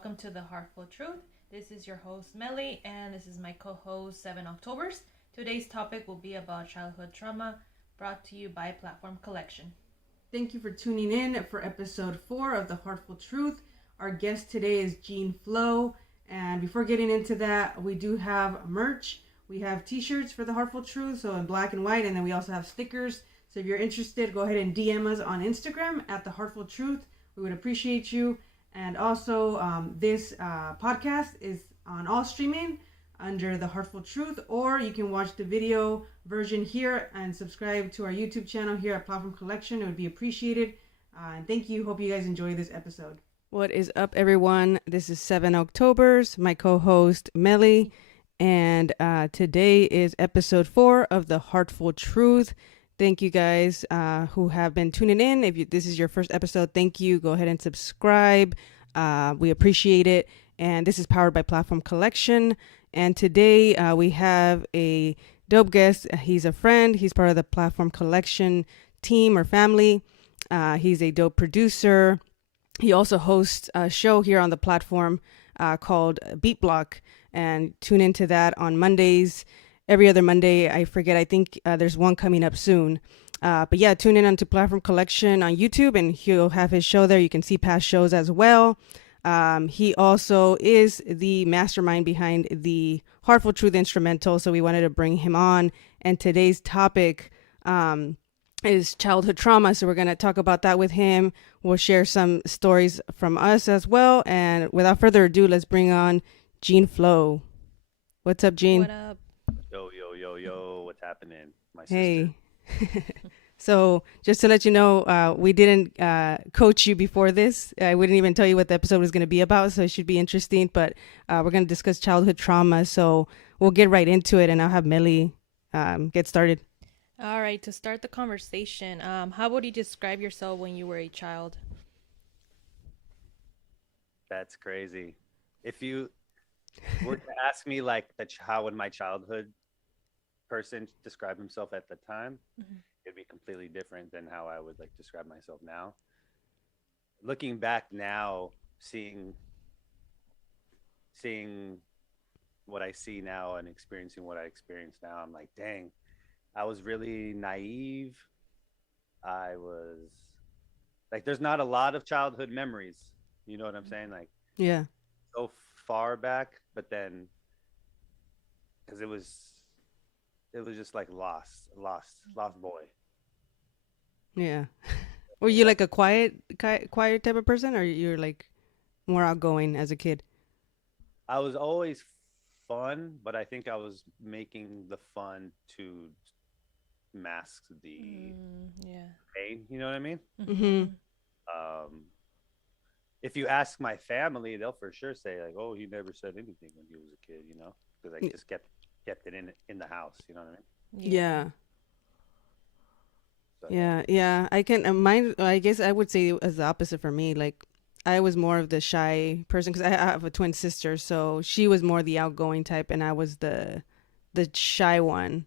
welcome to the Heartful Truth. This is your host Melly, and this is my co-host Octoberz. Today's topic will be about childhood trauma, brought to you by Platform Collection. Thank you for tuning in for episode 4 of the Heartful Truth. Our guest today is Flo, and before getting into that, we do have merch. We have t-shirts for the Heartful Truth, so in black and white, and then we also have stickers. So if you're interested, go ahead and DM us on Instagram at the Heartful Truth. We would appreciate you. And also, this podcast is on all streaming under the Heartful Truth, or you can watch the video version here and subscribe to our YouTube channel here at Platform Collection. It would be appreciated. And thank you. Hope you guys enjoy this episode. What is up, everyone? This is Octoberz, my co-host Melly, and today is episode 4 of the Heartful Truth. Thank you guys who have been tuning in. If this is your first episode, thank you. Go ahead and subscribe. We appreciate it. And this is powered by Platform Collection. And today we have a dope guest. He's a friend. He's part of the Platform Collection team or family. He's a dope producer. He also hosts a show here on the platform called Beat Block. And tune into that on Mondays. Every other Monday, I forget. I think there's one coming up soon. But yeah, tune in onto Platform Collection on YouTube, and he'll have his show there. You can see past shows as well. He also is the mastermind behind the Heartful Truth instrumental, so we wanted to bring him on. And today's topic is childhood trauma, so we're going to talk about that with him. We'll share some stories from us as well. And without further ado, let's bring on Flo. What's up, Gene? What up? Yo, what's happening, my sister? Hey. So just to let you know, we didn't coach you before this. I wouldn't even tell you what the episode was going to be about, so it should be interesting. But we're going to discuss childhood trauma, so we'll get right into it, and I'll have Melly get started. All right, to start the conversation, how would you describe yourself when you were a child? That's crazy. If you were to ask me like how would my childhood person describe himself at the time, it'd be completely different than how I would like describe myself now. Looking back now, seeing what I see now and experiencing what I experience now, I'm like, dang, I was really naive. I was like, there's not a lot of childhood memories. You know what I'm saying? Like, Yeah. so far back, but then because it was just like lost boy. Yeah. Were you like a quiet type of person, or you're like more outgoing as a kid? I was always fun, but I think I was making the fun to mask the Yeah. pain. You know what I mean? Mm-hmm. If you ask my family, they'll for sure say like, "Oh, he never said anything when he was a kid," you know, because I just kept it in the house. You know what I mean? Yeah. So, Yeah. I can mine. I guess I would say as the opposite for me. Like I was more of the shy person because I have a twin sister, so she was more the outgoing type, and I was the shy one.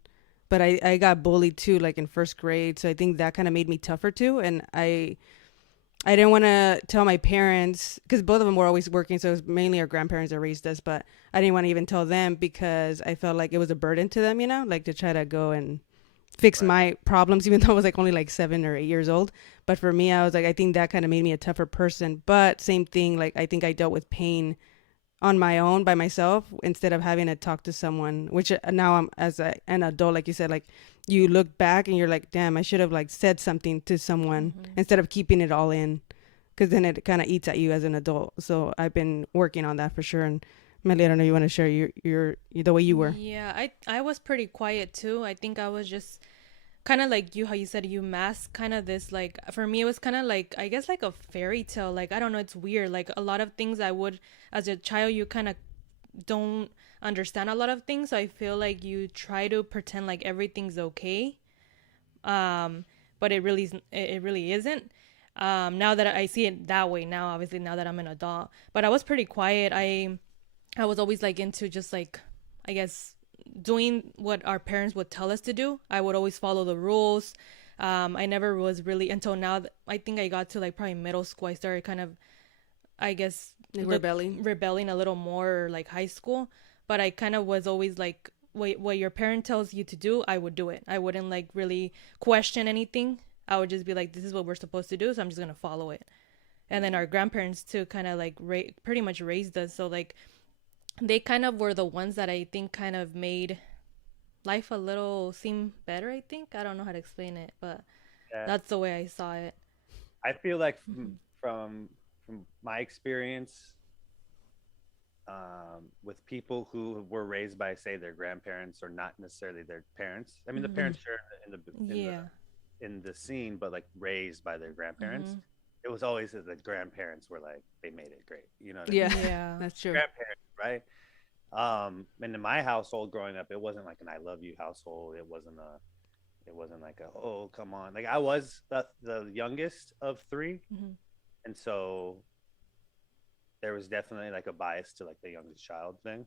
But I got bullied too, like in first grade, so I think that kind of made me tougher too. And I didn't want to tell my parents because both of them were always working. So it was mainly our grandparents that raised us. But I didn't want to even tell them because I felt like it was a burden to them, like to try to go and fix my problems, even though I was like only like 7 or 8 years old. But for me, I was like, I think that kind of made me a tougher person. But same thing, like I think I dealt with pain on my own by myself instead of having to talk to someone, which now I'm as an adult, like you said, like you look back and you're like, damn, I should have like said something to someone instead of keeping it all in, because then it kind of eats at you as an adult. So I've been working on that for sure. And Melly, I don't know, you want to share your the way you were? Yeah, I was pretty quiet too. I think I was just kind of like you, how you said you mask kind of this, like for me it was kind of like, I guess, like a fairy tale. Like I don't know, it's weird. Like a lot of things I would, as a child, you kind of don't understand a lot of things, so I feel like you try to pretend like everything's okay, but it really isn't. Now that I see it that way now, obviously now that I'm an adult. But I was pretty quiet. I was always like into just like, I guess, doing what our parents would tell us to do. I would always follow the rules. I never was really, until now, I think I got to like probably middle school, I started kind of, I guess, Like look rebelling. rebelling a little more, like high school. But I kind of was always like, what your parent tells you to do, I would do it. I wouldn't like really question anything. I would just be like, this is what we're supposed to do, so I'm just gonna follow it. And then our grandparents too kind of like pretty much raised us, so like they kind of were the ones that I think kind of made life a little seem better. I think, I don't know how to explain it, but Yeah. that's the way I saw it. I feel like Mm-hmm. from my experience, with people who were raised by, say, their grandparents or not necessarily their parents. I mean, the Mm-hmm. parents share Yeah. in the scene, but like raised by their grandparents. Mm-hmm. It was always that the grandparents were like they made it great. You know what I Yeah, mean? Yeah. that's true. Grandparents, right? And in my household growing up, it wasn't like an "I love you" household. It wasn't like a "oh come on." Like I was the youngest of three, Mm-hmm. and so there was definitely like a bias to like the youngest child thing.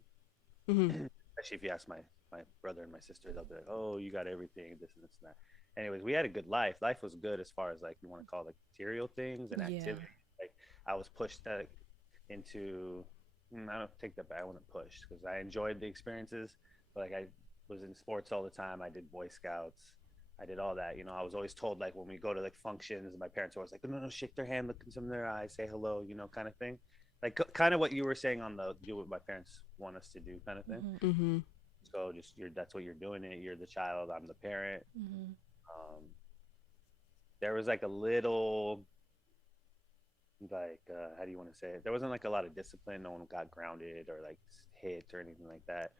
Hmm. Especially if you ask my brother and my sister, they'll be like, "Oh, you got everything, this and this and that." Anyways, we had a good life. Life was good as far as like you want to call it, like material things and Yeah. activity. Like I was pushed into. I don't take that back. I wasn't pushed because I enjoyed the experiences. But like I was in sports all the time. I did Boy Scouts. I did all that. You know, I was always told like when we go to like functions, and my parents were always like, "No, no, shake their hand, look into their eyes, say hello," you know, kind of thing. Like kind of what you were saying on the do what my parents want us to do kind of thing. Mm-hmm. Hmm. So just that's what you're doing it. You're the child. I'm the parent. Mm-hmm. Um, there was like a little like how do you want to say it? There wasn't like a lot of discipline. No one got grounded or like hit or anything like that.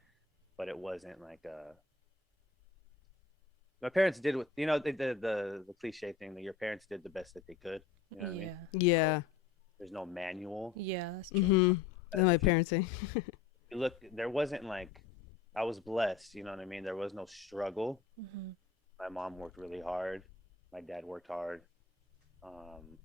But it wasn't like my parents did what you know the cliche thing that your parents did the best that they could. You know what I mean? Yeah. So Yeah. there's no manual. Yeah, that's true. Hmm. That's my If you parents say. look, there wasn't like I was blessed. You know what I mean? There was no struggle. Mm-hmm. My mom worked really hard. My dad worked hard. Um,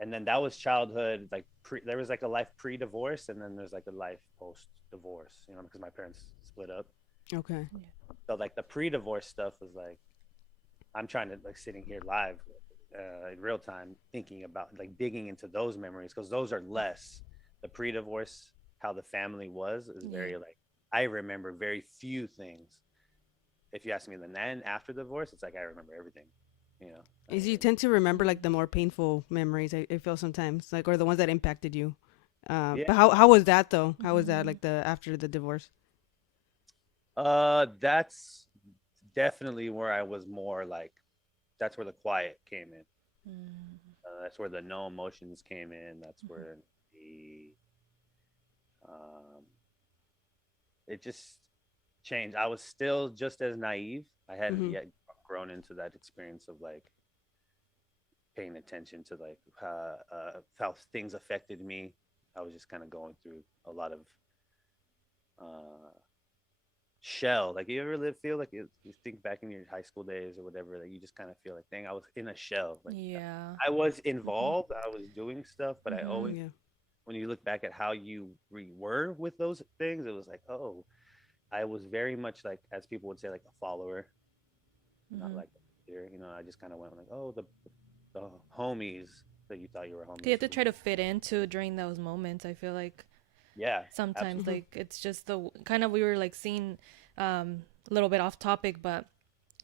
and then that was childhood. Like there was like a life pre-divorce, and then there's like a life post-divorce. You know, because my parents split up. Okay. So like the pre-divorce stuff was like I'm trying to like sitting here live in real time, thinking about like digging into those memories because those are less. The pre-divorce, how the family was, is Yeah. very like I remember very few things. If you ask me then after the divorce, it's like I remember everything. You know, Is you tend to remember like the more painful memories. I feel sometimes like or the ones that impacted you. yeah. But how was that though? How was that Mm-hmm. like the after the divorce? That's definitely where I was more like that's where the quiet came in. Mm-hmm. That's where the no emotions came in. That's Mm-hmm. where the um, it just changed. I was still just as naive. I hadn't Hmm. yet grown into that experience of like paying attention to like how things affected me. I was just kind of going through a lot of uh, shell. Like you ever feel like you think back in your high school days or whatever, like you just kind of feel like, dang, I was in a shell. Like Yeah. I was Mm-hmm. involved, I was doing stuff, but I Mm-hmm. always, Yeah. when you look back at how you were with those things, it was like, oh, I was very much like, as people would say, like a follower, not Mm-hmm. like a leader. You know, I just kind of went like, oh, the homies that you thought you were You have homies. to try to fit in too during those moments. I feel like Yeah, sometimes absolutely. Hmm. like it's just the kind of, we were like seeing a little bit off topic, but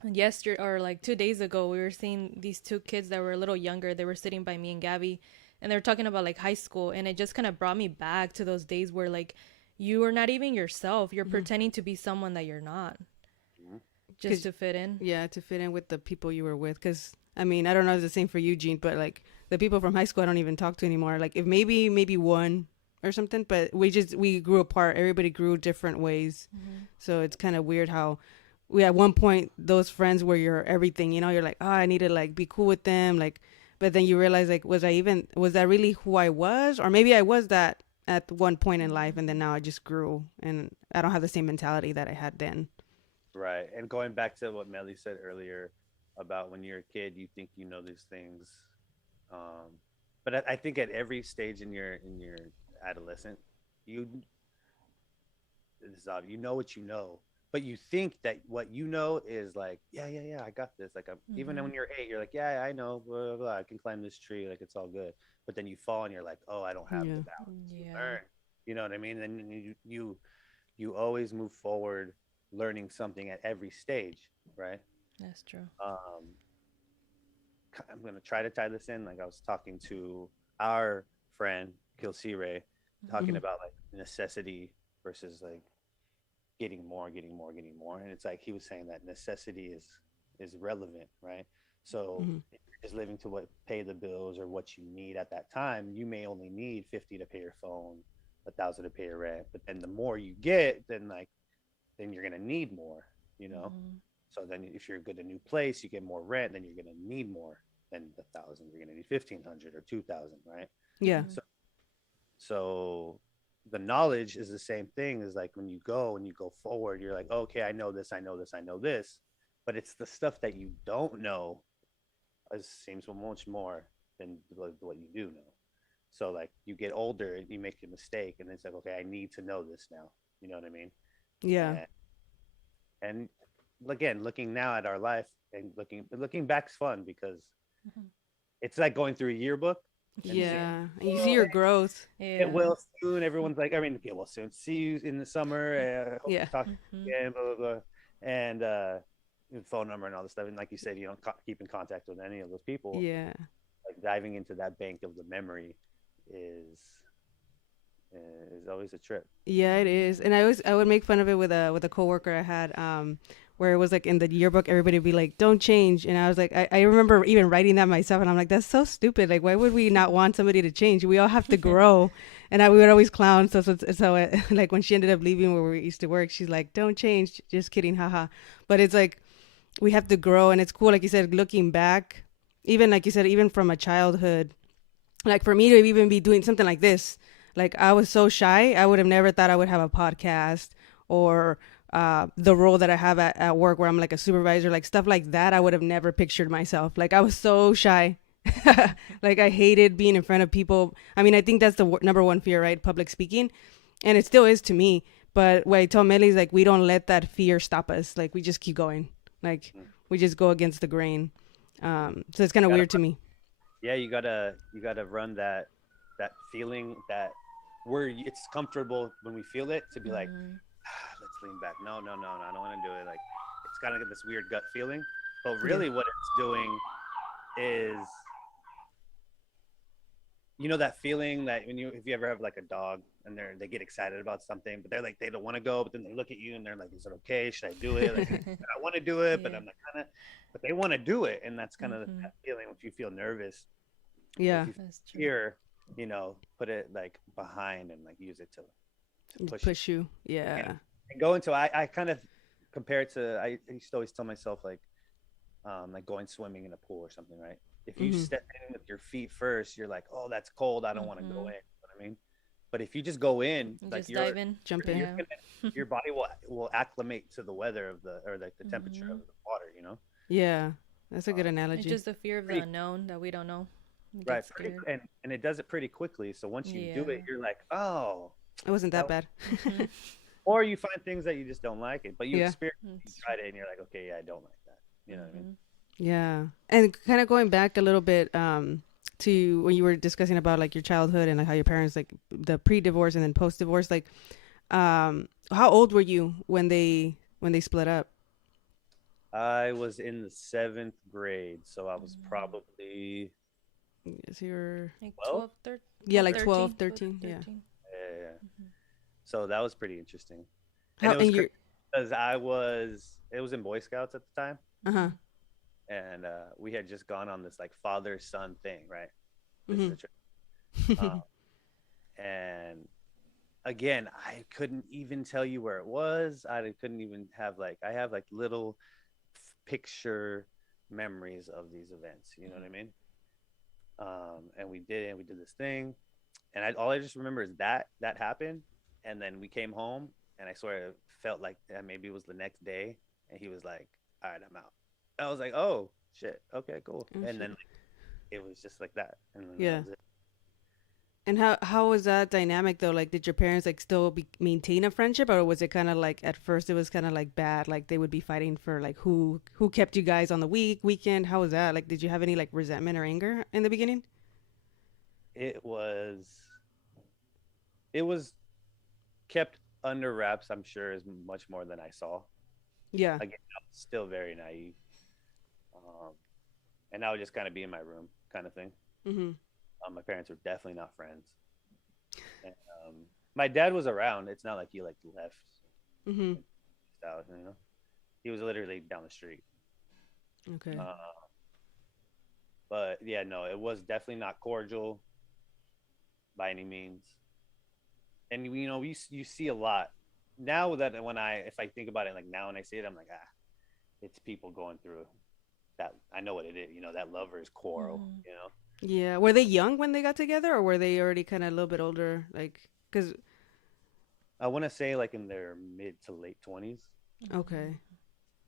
yesterday or like 2 days ago we were seeing these two kids that were a little younger. They were sitting by me and Gabby, and they were talking about like high school, and it just kind of brought me back to those days where like you are not even yourself. You're Hmm. pretending to be someone that you're not Mhm. just to fit in. Yeah, to fit in with the people you were with. Because I mean, I don't know if it's the same for you, Gene, but like the people from high school, I don't even talk to anymore. Like if maybe one or something, but we grew apart. Everybody grew different ways, Mm-hmm. so it's kind of weird how we at one point those friends were your everything. You know, you're like, oh, I need to like be cool with them, like, but then you realize like, was that really who I was, or maybe I was that at one point in life, and then now I just grew, and I don't have the same mentality that I had then. Right. And going back to what Melly said earlier about when you're a kid, you think you know these things. Um, but I think at every stage in your adolescent, you this is obvious, you know what you know, but you think that what you know is like, yeah, yeah, yeah, I got this. Like, even Mm-hmm. when you're 8, you're like, yeah, I know, blah, blah, blah, I can climb this tree, like it's all good. But then you fall and you're like, oh, I don't have the Yeah. balance. You Yeah, learn, you know what I mean? And you always move forward, learning something at every stage, right? that's true. Um, I'm gonna try to tie this in. Like I was talking to our friend Kilsire, talking Hmm. about like necessity versus like getting more, getting more, getting more. And it's like he was saying that necessity is relevant, right? So Hmm. if you're just living to what pay the bills or what you need at that time, you may only need 50 to pay your phone, 1,000 to pay your rent. But then the more you get, then you're gonna need more, you know. Mm-hmm. So then if you're good a new place, you get more rent, then you're gonna need more than 1,000. You're gonna need 1,500 or 2,000, right? Yeah. So so the knowledge is the same thing as like when you go forward, you're like, okay, I know this, I know this, I know this, but it's the stuff that you don't know seems much more than what you do know. So like you get older and you make a mistake, and it's like, okay, I need to know this now. You know what I mean? Yeah. And again, looking now at our life and looking back's fun because Mm-hmm. it's like going through a yearbook and seeing, Yeah. Yeah. And you see oh, your growth. get Yeah. well soon. Everyone's like, I mean, get well soon. See you in the summer. Hope to Yeah. talk to Mm-hmm. you again. Blah blah blah. And phone number and all this stuff. And like you said, you don't keep in contact with any of those people. Yeah. Like diving into that bank of the memory is is always a trip. Yeah, it is. And I would make fun of it with a coworker I had, where it was like in the yearbook everybody would be like, "Don't change," and I was like, I remember even writing that myself, and I'm like, that's so stupid. Like, why would we not want somebody to change? We all have to grow, and we would always clown. Like when she ended up leaving where we used to work, she's like, "Don't change." Just kidding, haha. But it's like we have to grow, and it's cool, like you said, looking back, even like you said, even from a childhood, like for me to even be doing something like this, like I was so shy, I would have never thought I would have a podcast or the role that I have at work where I'm like a supervisor, like stuff like that. I would have never pictured myself. Like I was so shy. Like I hated being in front of people. I mean, I think that's the number one fear, right? Public speaking. And it still is to me. But what I told Melly is like, we don't let that fear stop us. Like we just keep going. Like Mm. we just go against the grain. So it's kind of Gotta weird to me. Yeah, you gotta run that feeling that where it's comfortable when we feel it to be like, Mm-hmm. let's lean back. No, no, no, no, I don't want to do it. Like it's kind of get this weird gut feeling, but Yeah. really what it's doing is, that feeling that when if you ever have like a dog and they get excited about something, but they're like they don't want to go, but then they look at you and they're like, is it okay? Should I do it? Like I want to do it, but Yeah. I'm not kind of, but they want to do it, and that's kind of Mm-hmm. that feeling if you feel nervous or if Yeah. you That's true. fear, put it like behind and like use it to push you Push you. and, Yeah. and go into. I kind of compare it to, I used to always tell myself like going swimming in a pool or something, right? If you Mm-hmm. step in with your feet first, you're like, oh, that's cold, I don't want to go Mm-hmm. in. You know what I mean? But if you just go in, like Just dive in. Jump in. you're Yeah. gonna, your body will acclimate to the weather of the or like the temperature Mm-hmm. of the water. Yeah. That's a good It's analogy. just the fear of the Pretty unknown that we don't know. We right, get scared. and it does it pretty quickly. So once you do it, Yeah. you're like, oh, It wasn't that that bad. Mm-hmm. or you find things that you just don't like it, but you Yeah. experience, you That's tried it, and you're like, okay, yeah, I don't like that. You know what I mean? true. Yeah. And kind of going back a little bit to when you were discussing about like your childhood and like how your parents like the pre-divorce and then post-divorce, like how old were you when they split up? I was in the 7th grade, so I was Mm. probably Is your Like 12. 12, Yeah, 12, like 12, 13. 13. Yeah. 13. Yeah, yeah. Mm-hmm. So that was pretty interesting, and How it was and crazy you're because it was in Boy Scouts at the time, uh-huh. and we had just gone on this like father son thing, right? This is Mhm. a trip, um, and again, I couldn't even tell you where it was. I couldn't even have like I have like little picture memories of these events. You know what I mean? And we did this thing, and all I just remember is that happened, and then we came home, and I sort of felt like maybe it was the next day, and he was like, "All right, I'm out." I was like, "Oh shit, okay, cool," Oh and then shit. like, it was just like that, and then that Yeah. was it. And how was that dynamic though? Like, did your parents like still maintain a friendship, or was it kind of like at first it was kind of like bad, like they would be fighting for like who kept you guys on the weekend? How was that? Like, did you have any like resentment or anger in the beginning? It was it was kept under wraps. I'm sure is much more than I saw. Yeah. Again, I was still very naive, um, and I would just kind of be in my room, kind of thing. Mhm. My parents were definitely not friends. And, my dad was around. It's not like he like left Mhm. and out. He was literally down the street. Okay. Uh, but yeah, no, it was definitely not cordial by any means. And you see a lot now that when I if I think about it like now when I see it, I'm like it's people going through that. I know what it is. That lovers quarrel. Mm-hmm. Yeah. Were they young when they got together, or were they already kind of a little bit older? Like, cause I want to say like in their mid to late 20s. okay.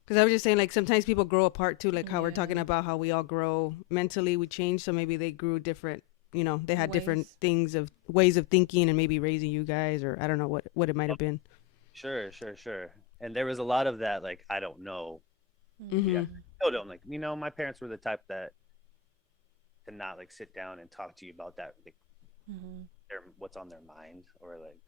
Because I was just saying, like, sometimes people grow apart too, like how we're talking Yeah. about how we all grow mentally, we change. So maybe they grew different, they had different Ways. things of ways of thinking and maybe raising you guys, or I don't know what it might have been. Sure, sure, sure. And there was a lot of that, like, I don't know. Yeah, Mm-hmm. Mm-hmm. still don't like. My parents were the type that to not like sit down and talk to you about that, like Mm-hmm. what's on their mind or like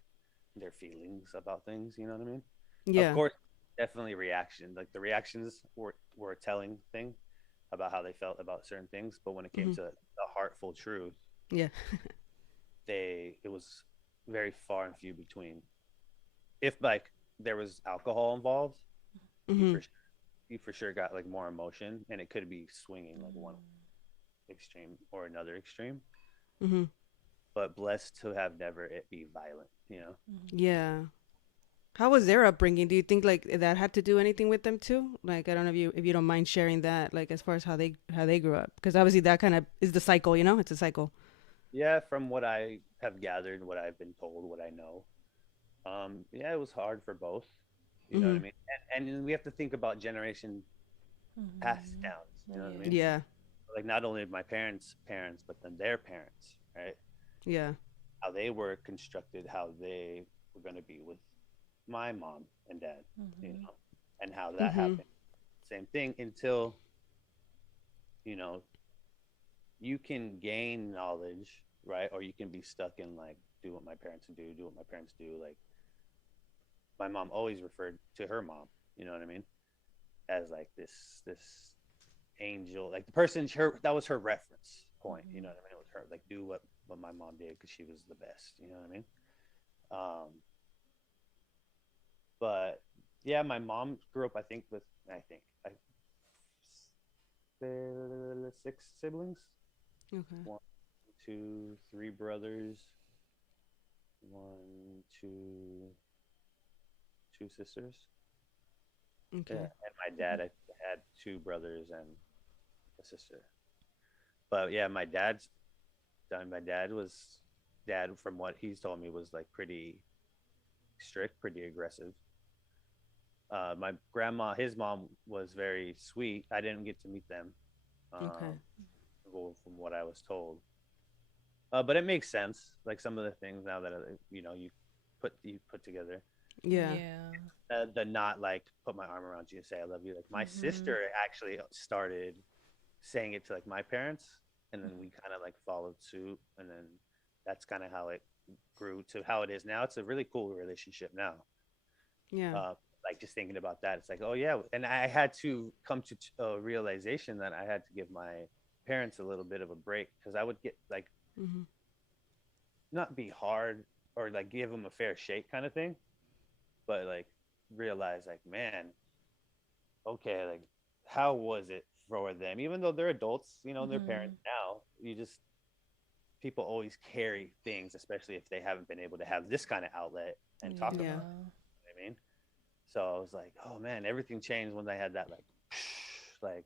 their feelings about things. You know what I mean? Of Yeah. course, definitely reaction. Like the reactions were a telling thing about how they felt about certain things. But when it came Mm-hmm. to the heartful truth, Yeah. it was very far and few between. If like there was alcohol involved, you Mm-hmm. for you for sure got like more emotion, and it could be swinging like one extreme or another extreme. Mm-hmm. But blessed to have never it be violent. Mm-hmm. Yeah. How was their upbringing? Do you think like that had to do anything with them too? Like, I don't know if you don't mind sharing that, like as far as how they grew up, because obviously that kind of is the cycle. It's a cycle. Yeah, from what I have gathered, what I've been told, what I know, yeah, it was hard for both. You know what Mm-hmm. I mean? And we have to think about generation passed Mm-hmm. downs. You know what I mean? Yeah. Yeah. Like not only my parents' parents, but then their parents, right? Yeah. How they were constructed, how they were going to be with my mom and dad, you Mm-hmm. know, and how that Mm-hmm. happened. Same thing until you know you can gain knowledge, right? Or you can be stuck in like do what my parents do what my parents do. Like my mom always referred to her mom, you know what I mean, as like this angel, like the person her that was her reference point, you know what I mean? It was her like do what my mom did because she was the best, you know what I mean? Um, but yeah, my mom grew up, I think six siblings, Okay. one, two, three brothers, one, two sisters. Yeah, Okay. and my dad, I had two brothers and a sister. But yeah, my dad was dad from what he's told me was like pretty strict, pretty aggressive. My grandma, his mom was very sweet. I didn't get to meet them, Okay. um, well, from what I was told. But it makes sense, like some of the things now that you put together. Yeah. Yeah. The not like put my arm around you and say I love you. Like my Mm-hmm. sister actually started saying it to like my parents, and then we kind of like followed suit, and then that's kind of how it grew to how it is now. It's a really cool relationship now. Yeah. Uh, like just thinking about that, it's like, oh yeah, and I had to come to a realization that I had to give my parents a little bit of a break because I would get like Mm-hmm. not be hard or like give them a fair shake kind of thing, but like realize like, man, okay, like how was it for them? Even though they're adults, and they're Mm-hmm. parents now, you just people always carry things, especially if they haven't been able to have this kind of outlet and talk about Yeah. Yeah. it. You know what I mean? So I was like, oh man, everything changed when I had that like, like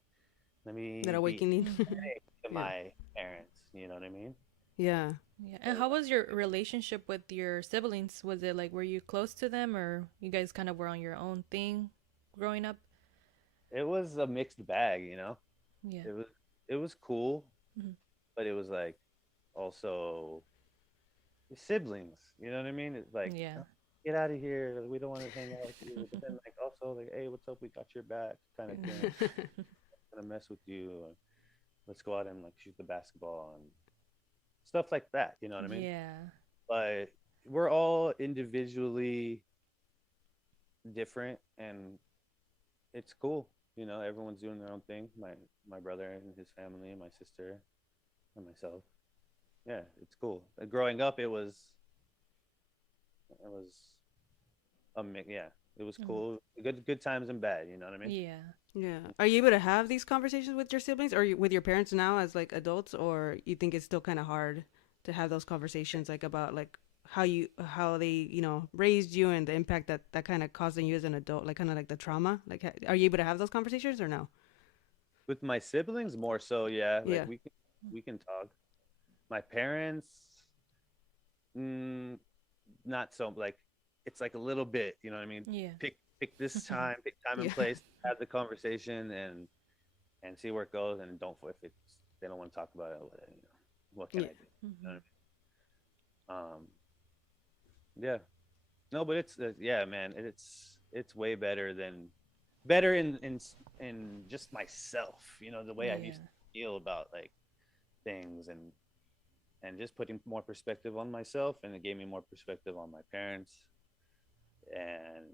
let That me be awakening. Mm-hmm. to Yeah. my parents. You know what I mean? Yeah. Yeah. And how was your relationship with your siblings? Was it like were you close to them or you guys kind of were on your own thing growing up? It was a mixed bag. Yeah. It was cool, Mm-hmm. but it was like also siblings. You know what I mean? It's like, Yeah. "Oh, get out of here. We don't want to hang out with you. But then like also like, hey, what's up? We got your back, kind of thing. Gonna mess with you. Or, let's go out and like shoot the basketball and stuff like that. You know what I mean? Yeah. But we're all individually different, and it's cool. You know, everyone's doing their own thing. My brother and his family, my sister, and myself. Yeah, it's cool. Growing up, it was yeah, it was Mhm. cool. Good times and bad. You know what I mean? Yeah. Yeah. Are you able to have these conversations with your siblings or with your parents now as like adults, or you think it's still kind of hard to have those conversations like about like how they, raised you and the impact that kind of caused on you as an adult, like kind of like the trauma? Like are you able to have those conversations or no? With my siblings, more so. Yeah, like Yeah. we can talk. My parents, mm, not so like it's like a little bit. You know what I mean? Yeah. Pick this time, pick time and Yeah. place, have the conversation, and see where it goes. And don't if it's they don't want to talk about it. What can Yeah. I do? You know Mhm. what I mean? Yeah. No, but yeah, man. It's way better than better in just myself. You know the way I used Yeah. to feel about like things and just putting more perspective on myself, and it gave me more perspective on my parents, and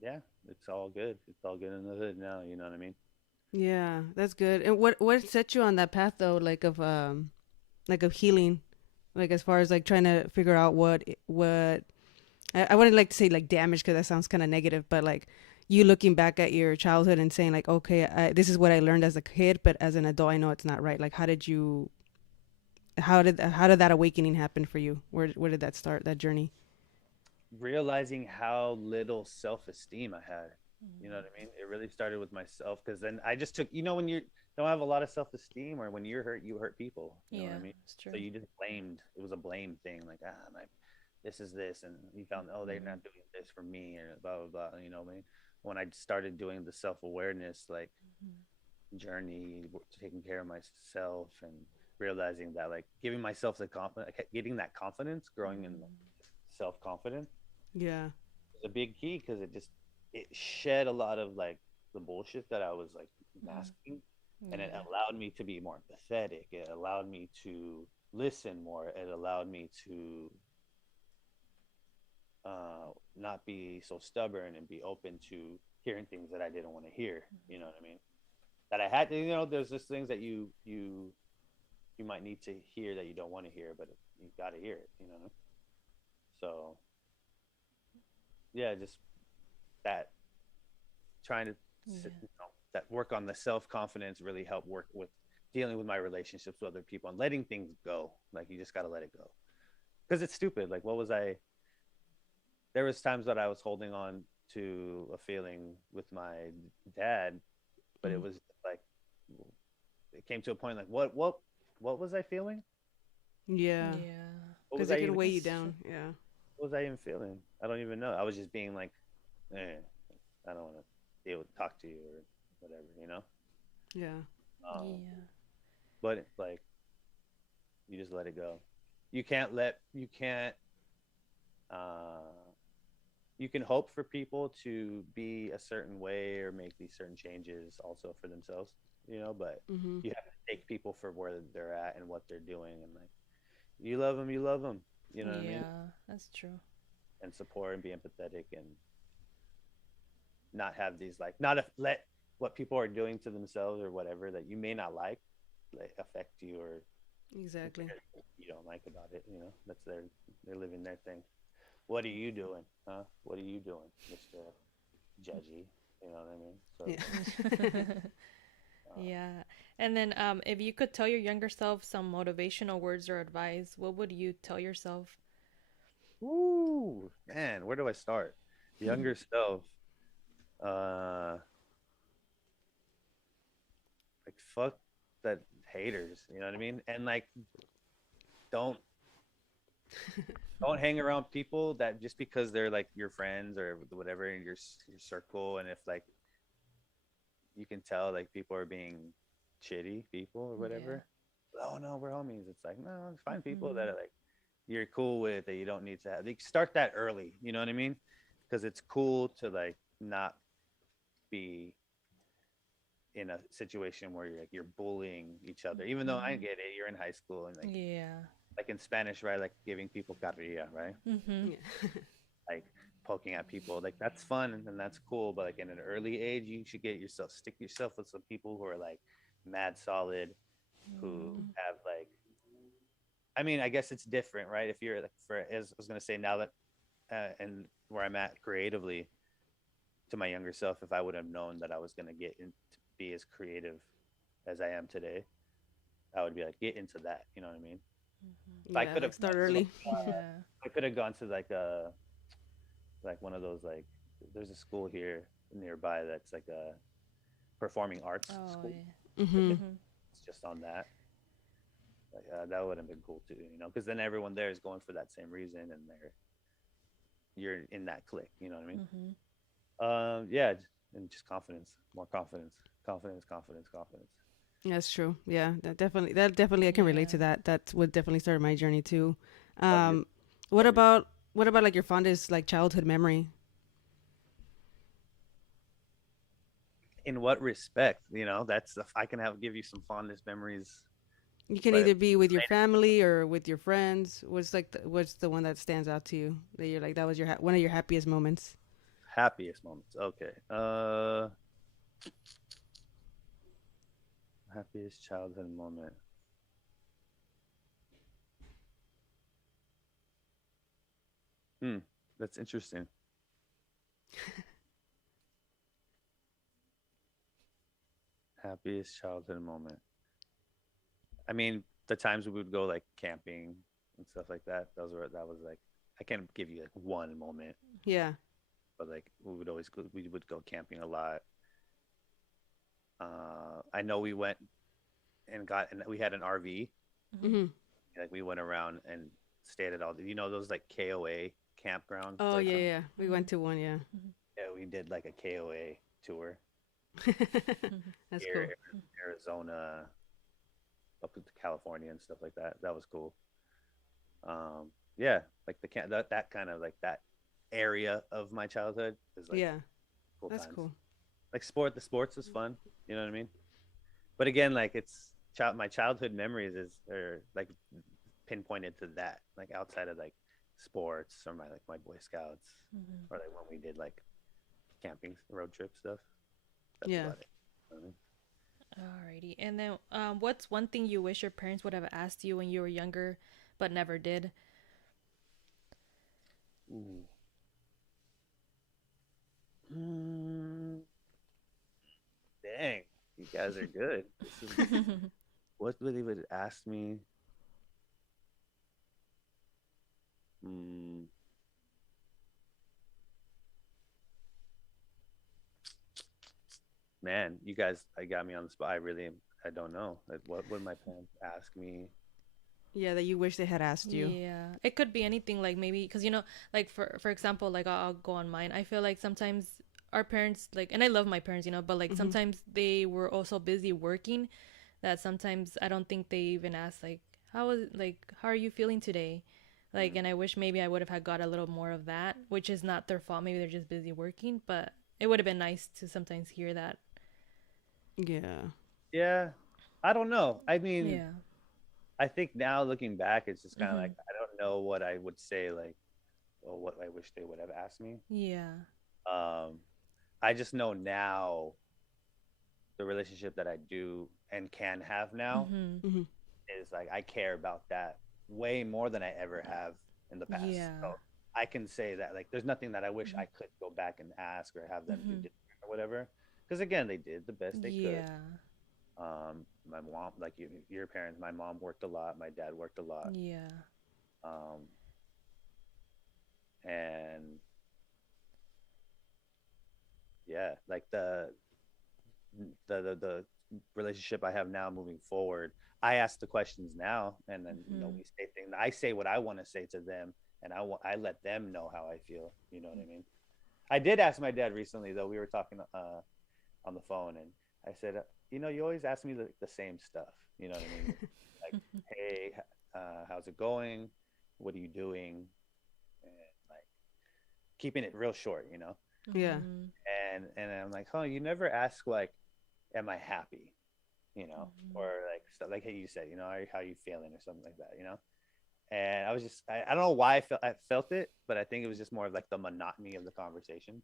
yeah, it's all good. It's all good in the hood now. You know what I mean? Yeah, that's good. And what set you on that path though, like of healing, like as far as like trying to figure out what I wouldn't like to say like damage because that sounds kind of negative, but like you looking back at your childhood and saying like, okay, this is what I learned as a kid, but as an adult, I know it's not right. Like, how did that awakening happen for you? Where did that start? That journey? Realizing how little self-esteem I had. You know Mhm. what I mean? It really started with myself because then I just took, when you don't have a lot of self-esteem or when you're hurt, you hurt people. You know what I Yeah. mean? It's So true. you just blamed. It was a blame thing, like this is this, and you found they're Mhm. not doing this for me or blah blah blah. You know what I mean? When I started doing the self-awareness like Mhm. journey, taking care of myself and realizing that like giving myself the confidence, getting that confidence, growing in Mhm. self-confidence Yeah. a big key because it shed a lot of like the bullshit that I was like Mhm. masking, and it Yeah. allowed me to be more empathetic. It allowed me to listen more. It allowed me to not be so stubborn and be open to hearing things that I didn't want to hear. You know what I mean? That I had to. There's just things that you might need to hear that you don't want to hear, but you got to hear it. So yeah, just that trying to Yeah. that work on the self confidence really help work with dealing with my relationships with other people and letting things go. Like you just got to let it go because it's stupid. Like what was I? There was times that I was holding on to a feeling with my dad, but it Mm. was like it came to a point like what was I feeling? Yeah. Yeah. What was Because I it can even? weigh you That's true. down. Yeah. What was I even feeling? I don't even know. I was just being like, eh, I don't want to deal with talk to you or whatever. Yeah. Um, Yeah. but like you just let it go. You can't uh you can hope for people to be a certain way or make these certain changes also for themselves, but Mhm. you have to take people for where they're at and what they're doing, and like you love them, you know what I mean? Yeah. That's true. And support and be empathetic and not have these like not let what people are doing to themselves or whatever that you may not like affect you or Exactly. you don't like about it, that's they're living their thing. What are you doing? Huh? What are you doing, Mr. Judgy? You know what I mean? So, Yeah. uh, Yeah. And then if you could tell your younger self some motivational words or advice, what would you tell yourself? woo, man, where do I start? Younger self, uh, like fuck that haters. You know what I mean? And like, don't don't hang around people that just because they're like your friends or whatever in your circle, and if like you can tell like people are being shitty people or Yeah. whatever. Oh no, we're homies. It's like no, find people that Mhm. are like you're cool with, that you don't need to have. Like, start that early. You know what I mean? Because it's cool to like not be in a situation where you're bullying each other. Even though I Mm-hmm. get it, you're in high school and Yeah. like in Spanish, right? Like giving people carrilla, right? Mm-hmm. Yeah. Like poking at people, like that's fun and that's cool. But like in an early age, you should stick yourself with some people who are like mad solid, who Mm-hmm. have like, I mean, I guess it's different, right? If you're like, for as I was gonna say, now that and where I'm at creatively, to my younger self, if I would have known that I was gonna get in to be as creative as I am today, I would be like, get into that. You know what I mean? If I Yeah, could like have start gone to like, early. Yeah. I could have gone to like one of those like, there's a school here nearby that's like a performing arts Oh school. yeah. Mm-hmm. Mm-hmm. It's just on that. Like that would have been cool too, because then everyone there is going for that same reason, and you're in that clique. You know what I mean? Mm-hmm. Yeah, and just confidence, more confidence, confidence, confidence, confidence. That's true. Yeah, that definitely I can relate Yeah. to that. That would definitely start my journey too. Love your, Um, what love your. about what about like your fondest like childhood memory? In what respect? That's I can give you some fondest memories, You can but either be with your family or with your friends. What's the one that stands out to you that you're like that was one of your happiest moments? happiest moments. Okay. Happiest childhood moment. Hmm. That's interesting. Happiest childhood moment. I mean, the times we would go like camping and stuff like that. That was like, I can't give you like one moment, Yeah. but like we would go camping a lot. I know we went and we had an RV. Mm-hmm. Mm-hmm. Like we went around and stayed at all those like KOA campgrounds. Oh Like yeah, some, yeah. We went to one. Yeah. yeah, we did like a KOA tour Mm-hmm. That's cool. here, Arizona, up to California and stuff like that. That was cool. Yeah, like that kind of like that area of my childhood is like Yeah, cool that's times. cool. Like the sports was fun. You know what I mean? But again, like my childhood memories are like pinpointed to that, like outside of like sports or my Boy Scouts, Mm-hmm. or like when we did like camping road trip stuff. That's Yeah. about it. You know what I mean? Alrighty. And then, what's one thing you wish your parents would have asked you when you were younger, but never did? Ooh. Mm, dang, you guys are good. This is what would they would ask me. Mm, man, you guys, I got me on the spot. I don't know. Like, what would my parents ask me? Yeah, that you wish they had asked you. Yeah, it could be anything. Like maybe because like for example, like I'll go on mine. I feel like sometimes our parents like, and I love my parents, but like Mm-hmm. sometimes they were also busy working that sometimes I don't think they even ask like how are you feeling today, like, Mm, and I wish maybe I would have had got a little more of that, which is not their fault. Maybe they're just busy working, but it would have been nice to sometimes hear that. Yeah. yeah, I don't know. I mean, Yeah. I think now looking back, it's just kind of Mm-hmm. like I don't know what I would say, like, or what I wish they would have asked me. Yeah. Um, I just know now the relationship that I do and can have now Mm-hmm. Mm-hmm. is like I care about that way more than I ever have in the past. Yeah. So I can say that like there's nothing that I wish I could go back and ask or have them do Mm-hmm. different or whatever. Because again, they did the best they could. Yeah. My mom, like your parents, my mom worked a lot, my dad worked a lot, Yeah. um, and yeah, like the relationship I have now moving forward. I ask the questions now, and then Mm-hmm. we say things. I say what I want to say to them, and I let them know how I feel. You know what I mean? I did ask my dad recently though. We were talking on the phone, and I said, you always ask me the same stuff. You know what I mean? Like, hey, how's it going? what are you doing, and like keeping it real short, you know. Yeah. Mhm. And I'm like, oh, you never ask like, am I happy, you know, or like stuff like how you said, you know, how you feeling or something like that, you know. And I was just, I don't know why I felt it, but I think it was just more of like the monotony of the conversation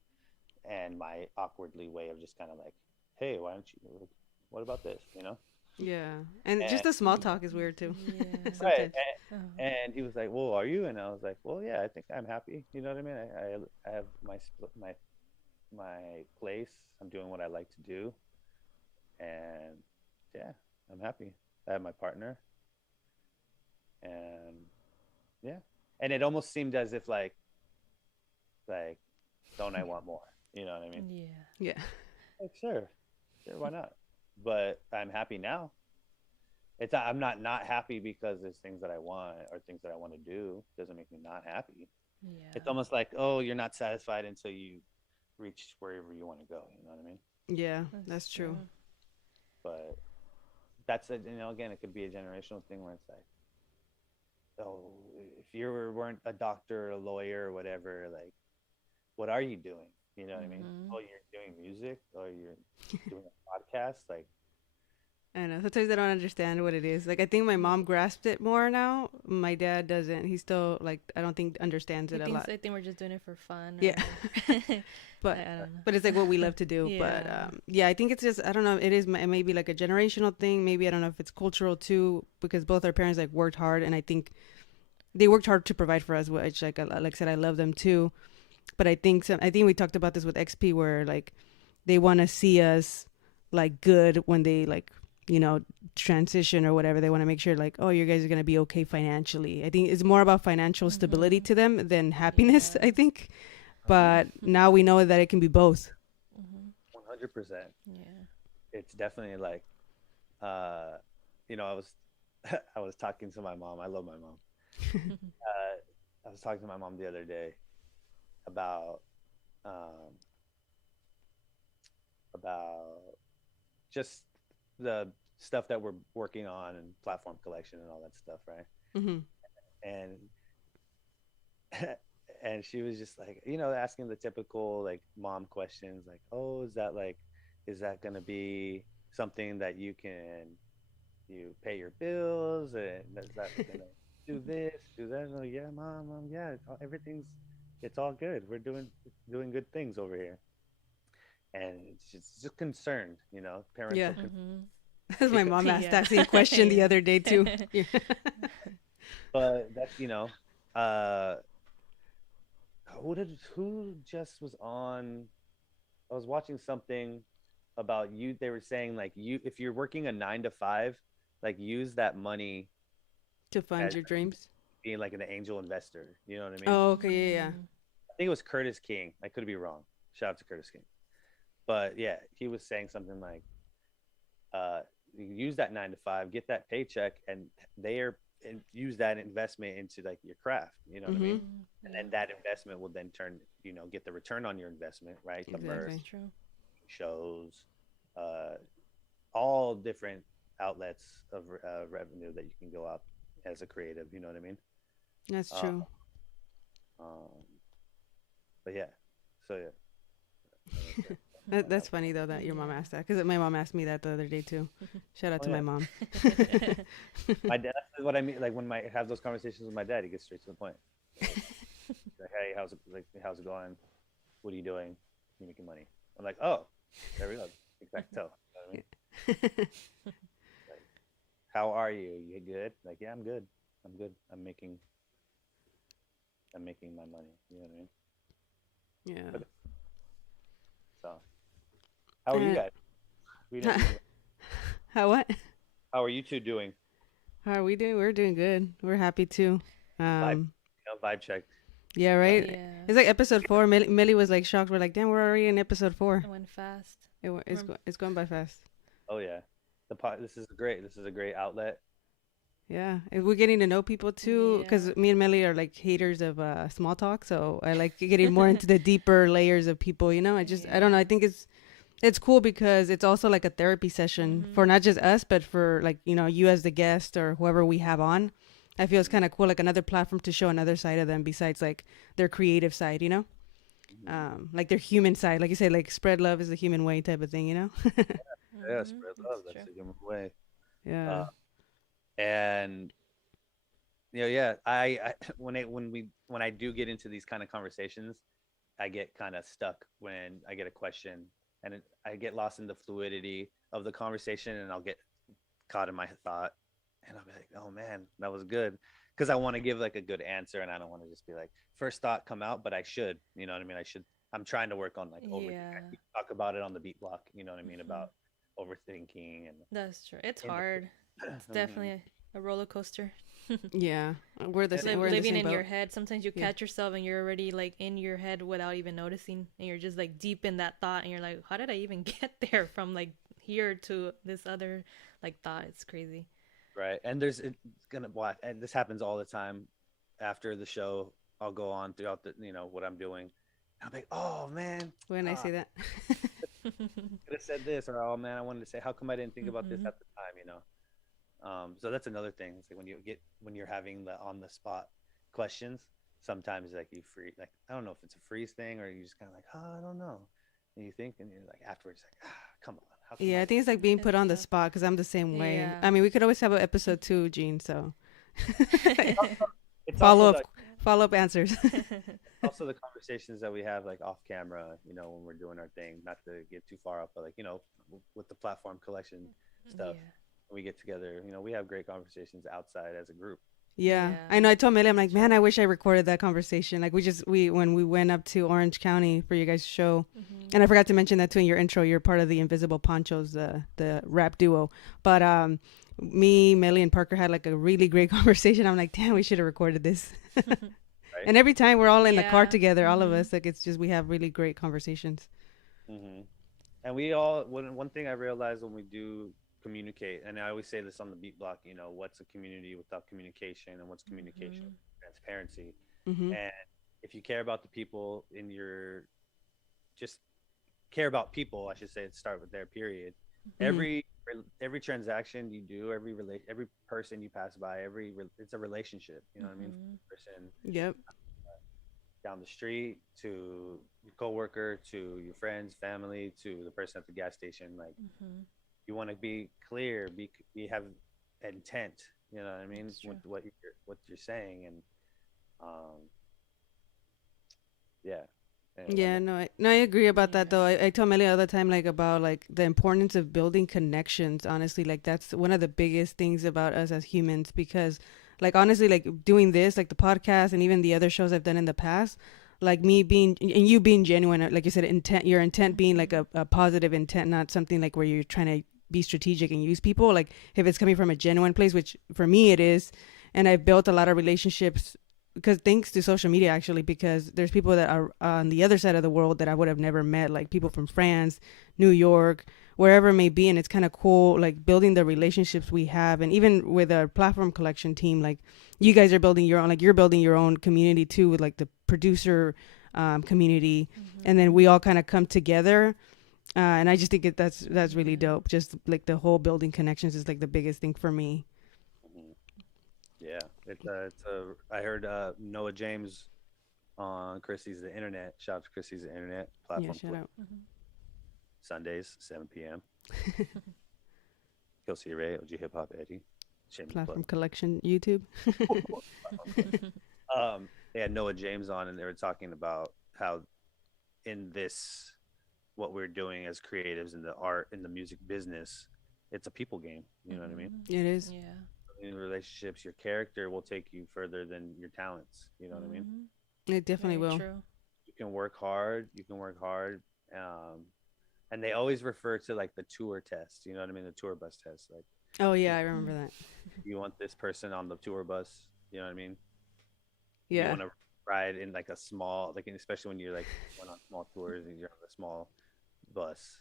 and my awkwardly way of just kind of like, hey, why don't you, what about this, you know? Yeah. And just And the small talk is weird too. Yeah. right, Sometimes. Oh. and he was like, well, are you? And I was like, well, yeah, I think I'm happy. You know what I mean? I have my place. I'm doing what I like to do, and yeah, I'm happy. I have my partner, and yeah, and it almost seemed as if like don't I want more? You know what I mean? Yeah. Yeah. Like sure, why not? But I'm happy now. I'm not happy because there's things that I want or things that I want to do. It doesn't make me not happy. Yeah. It's almost like, oh, you're not satisfied until you reach wherever you want to go. You know what I mean? Yeah, that's true. But that's a, you know, again, it could be a generational thing where it's like, oh, if you weren't a doctor or a lawyer or whatever, like, what are you doing? You know what I mean? Oh, you're doing music or you're doing a podcast. Like, I know. Sometimes I don't understand what it is. Like, I think my mom grasped it more now. My dad doesn't. He still, like, I don't think understands it a lot. I think we're just doing it for fun. Yeah. But I don't know. but it's like what we love to do. Yeah. But yeah, I think it's just, I don't know. It may be like a generational thing. Maybe, I don't know if it's cultural too, because both our parents like worked hard, and I think they worked hard to provide for us, which like I said, I love them too. But I think we talked about this with XP, where like they want to see us like good when they like, you know, transition or whatever. They want to make sure like, oh, you guys are going to be okay financially. I think it's more about financial stability to them than happiness, I think. But now we know that it can be both. 100%. Yeah. It's definitely like, you know, I was I was talking to my mom. I love my mom. I was talking to my mom the other day about just the stuff that we're working on and platform collection and all that stuff, right? Mm-hmm. And and she was just like, you know, asking the typical like mom questions, like, oh, is that gonna be something that you pay your bills, and is that gonna do this, do that? Oh yeah, mom, yeah, it's all good. We're doing good things over here. And it's just concerned, you know, parental Yeah. concern. That's my mom asked Yeah. that same question the other day too. Yeah. But that's, you know, who just was on, I was watching something about you. They were saying like, if you're working a 9 to 5, like use that money To fund as your dreams. being like an angel investor. You know what I mean? Oh, okay, yeah. I think it was Curtis King. I could be wrong. Shout out to Curtis King. But yeah, he was saying something like, you use that 9 to 5, get that paycheck, and use that investment into like your craft. You know what I mean? And then that investment will then turn, you know, get the return on your investment, right? The Exactly. merch, True. shows, all different outlets of revenue that you can go out as a creative. You know what I mean? That's true. But yeah, so yeah. That's funny though that your mom asked that, because my mom asked me that the other day too. Shout out to my mom. My dad, that's what I mean. Like when I have those conversations with my dad, he gets straight to the point. Like, hey, how's it going? What are you doing? You making money? I'm like, oh, there we go. Exact tell. You know what I mean? Like, how are you? You good? Like, yeah, I'm good. I'm good. I'm making my money. You know what I mean? Yeah. But, so, how are you guys? We didn't even- How what? How are you two doing? How are we doing? We're doing good. We're happy too. Vibe check. Yeah, right. Yeah. It's like episode 4. Melly was like shocked. We're like, damn, we're already in episode 4. It went fast. It's going by fast. Oh yeah, this is a great outlet. Yeah, and we're getting to know people too, because Yeah. me and Melly are like haters of small talk. So I like getting more into the deeper layers of people. You know, I don't know. I think it's cool because it's also like a therapy session for not just us, but for like, you know, you as the guest or whoever we have on. I feel it's kind of cool, like another platform to show another side of them besides like their creative side, you know? Hmm. Like their human side, like you say, like spread love is the human way type of thing, you know? Yeah, Mm-hmm. spread love. That's That's true. the human way. Yeah. Uh, and yeah, I when I do get into these kind of conversations, I get kind of stuck when I get a question, and I get lost in the fluidity of the conversation, and I'll get caught in my thought, and I'll be like, "Oh man, that was good," because I want to give like a good answer, and I don't want to just be like first thought come out, but I should, you know what I mean? I should. I'm trying to work on like overthink. I Yeah. talk about it on the beat block, you know what I mean, Hmm. about overthinking and That's true. It's in the. hard. It's Mhm. definitely a roller coaster. Yeah. We're the same, we're in the Living same in your boat. head, sometimes you Yeah. catch yourself and you're already like in your head without even noticing, and you're just like deep in that thought, and you're like, how did I even get there from like here to this other like thought? It's crazy. Right. And there's it's gonna well, and this happens all the time after the show. I'll go on throughout the what I'm doing. I'm like, oh man, When I ah, say that. could have said this, or oh man, I wanted to say, how come I didn't think about this Hmm. at the time? So that's another thing. It's like when you're having the on the spot questions, sometimes like you free like I don't know if it's a freeze thing or you just kind of like, oh, I don't know. And you think and you're like afterwards like, come on, how come Yeah, I I think didn't it's like being put It's on the tough. spot because I'm the same way. Yeah. I mean, we could always have an episode 2, Gene, so it's follow also up the follow up answers. also the conversations that we have like off camera, when we're doing our thing, not to get too far up, but like, with the platform collection stuff, Yeah. we get together, we have great conversations outside as a group. Yeah, Yeah. I know. I told Melly, I'm That's like, true. man, I wish I recorded that conversation. Like, we when we went up to Orange County for you guys' show, Hmm. and I forgot to mention that too in your intro. You're part of the Invisible Ponchos, the rap duo. But me, Melly, and Parker had like a really great conversation. I'm like, damn, we should have recorded this. Right. And every time we're all in the car Yeah. together, all of Hmm. us, like it's just we have really great conversations. Hmm. And we all one thing I realized when we do communicate, and I always say this on the beat block, what's a community without communication, and what's communication Hmm. with transparency. Hmm. And if you care about the people in your just care about people, I should say, start with their period. Hmm. Every transaction you do, every person you pass by, it's a relationship. You know what I mean? From Hmm. the person Yep. down the street to your coworker to your friends, family to the person at the gas station. Like Hmm. you want to be clear, have intent. You know what I mean? That's With true. what you're saying, and um, yeah, and Yeah, no, I agree about that Yeah. though. I told Melly the other time like about like the importance of building connections. Honestly, like that's one of the biggest things about us as humans because, like honestly, like doing this, like the podcast and even the other shows I've done in the past, like me being and you being genuine, like you said, intent, your intent being like Hmm. a positive intent, not something like where you're trying to be strategic and use people. Like if it's coming from a genuine place, which for me it is, and I've built a lot of relationships because thanks to social media actually because there's people that are on the other side of the world that I would have never met like people from France, New York, wherever it may be, and it's kind of cool like building the relationships we have. And even with our platform collection team, like you guys are building your own, like you're building your own community too with like the producer community, and then Hmm. we all kind of come together. And I just think that's really Yeah. dope. Just like the whole building connections is like the biggest thing for me. mhm. Yeah, it's a. I heard Noah James on Chrissy's the Internet. Shout out to Chrissy's the Internet Yeah, platform shout out. Hmm. Sundays 7 p.m. Kelsey Ray, OG Hip Hop Eddie, shameless plug. Platform collection YouTube. They had Noah James on, and they were talking about how in this what we're doing as creatives in the art in the music business, it's a people game. You know what I mean? Hmm. It is. Yeah. In relationships, your character will take you further than your talents. You know what I mean? Hmm. It definitely Very will. true. You can work hard. You can work hard. Um, and they always refer to like the tour test. You know what I mean? The tour bus test. Like, Oh you yeah, know, I remember that. you want this person on the tour bus. You know what I mean? You Yeah. want to ride in like a small, like especially when you're like going on small tours and you're on a small bus,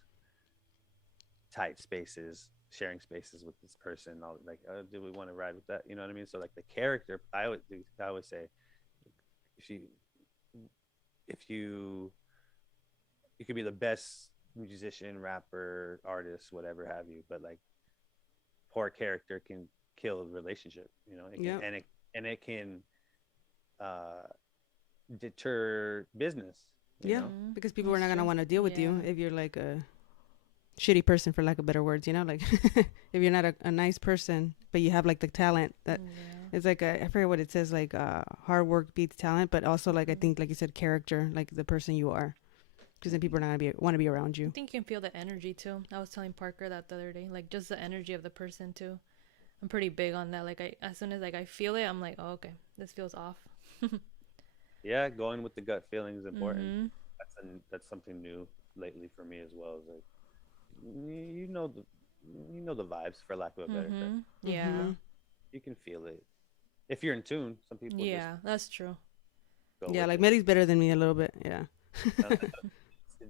tight spaces, sharing spaces with this person. All like, do we want to ride with that? You know what I mean? So like the character, I would say, if you if you could be the best musician, rapper, artist, whatever have you, but like poor character can kill a relationship. It can Yep. and it can uh, deter business. You Yeah, know. Mm-hmm. because people are That's not gonna true. want to deal with you Yeah. if you're like a shitty person, for lack of better words. You know, like if you're not a nice person, but you have like the talent that Yeah. it's like I forget what it says, like hard work beats talent, but also like I Mm-hmm. think like you said, character, like the person you are, because then people are not gonna be want to be around I you. think you can feel the energy too. I was telling Parker that the other day, like just the energy of the person too. I'm pretty big on that. Like I, as soon as like I feel it, I'm like, oh, okay, this feels off. Yeah, going with the gut feeling is important. Mm-hmm. That's something new lately for me as well. Is like you know the vibes, for lack of a better term. Mm-hmm. You know, Yeah. Mm-hmm. you can feel it if you're in tune. Some people just Yeah, that's true. go Yeah, with like it. Melly's better than me a little bit. Yeah. Uh,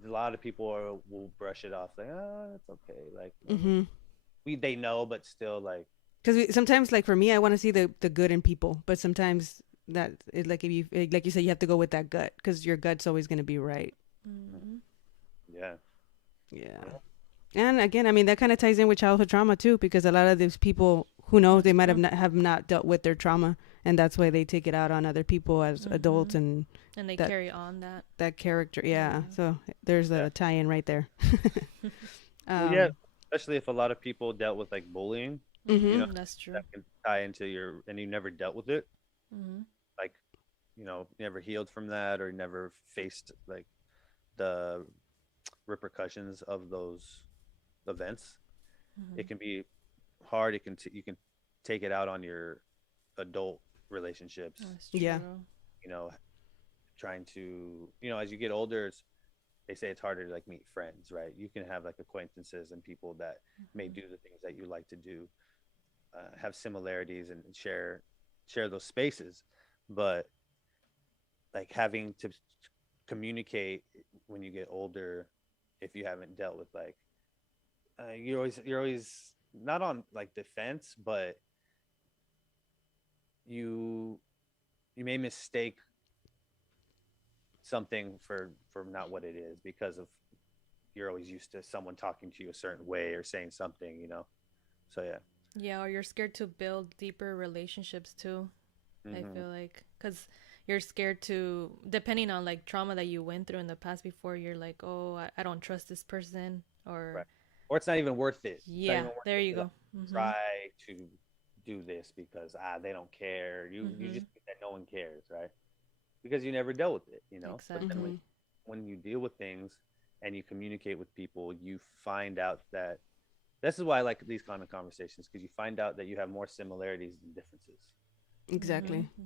a lot of people will brush it off like, oh, it's okay. Like Mm-hmm. they know, but still like, Because sometimes, like for me, I want to see the good in people, but sometimes that is like if you like you said, you have to go with that gut because your gut's always gonna be right. Mm-hmm. yeah, Yeah. yeah, And again, I mean that kind of ties in with childhood trauma too, because a lot of these people who knows they That's might true. have not dealt with their trauma, and that's why they take it out on other people as Mm-hmm. adults, and And they that carry on that. that character. Yeah. Yeah. So there's yeah. a tie-in right there. Well, yeah, um. especially if a lot of people dealt with like bullying, you know, Mhm. Mm-hmm. That's true. that can tie into your and you never dealt with it, Mm-hmm. like never healed from that or never faced like the repercussions of those events. Mm-hmm. It can be hard. You can take it out on your adult relationships. That's Yeah. true. You know, trying to as you get older, they say it's harder to like meet friends, right? You can have like acquaintances and people that may Mm-hmm. do the things that you like to do, have similarities and share those spaces, but like having to communicate when you get older, if you haven't dealt with like you're always not on like defense, but you you may mistake something for not what it is because of you're always used to someone talking to you a certain way or saying something. So yeah. Yeah, or you're scared to build deeper relationships too. I Hmm. feel like because you're scared to, depending on like trauma that you went through in the past before, you're like, oh, I don't trust this person. Or, Right. Or it's not even worth it. It's not yeah, even worth there it you to like go. Mm-hmm. try to do this because they don't care. You Mm-hmm. just think that no one cares, right? Because you never dealt with it. But then Exactly. Mhm. when you deal with things and you communicate with people, you find out that this is why I like these kind of conversations because you find out that you have more similarities than differences. Exactly. Mm-hmm.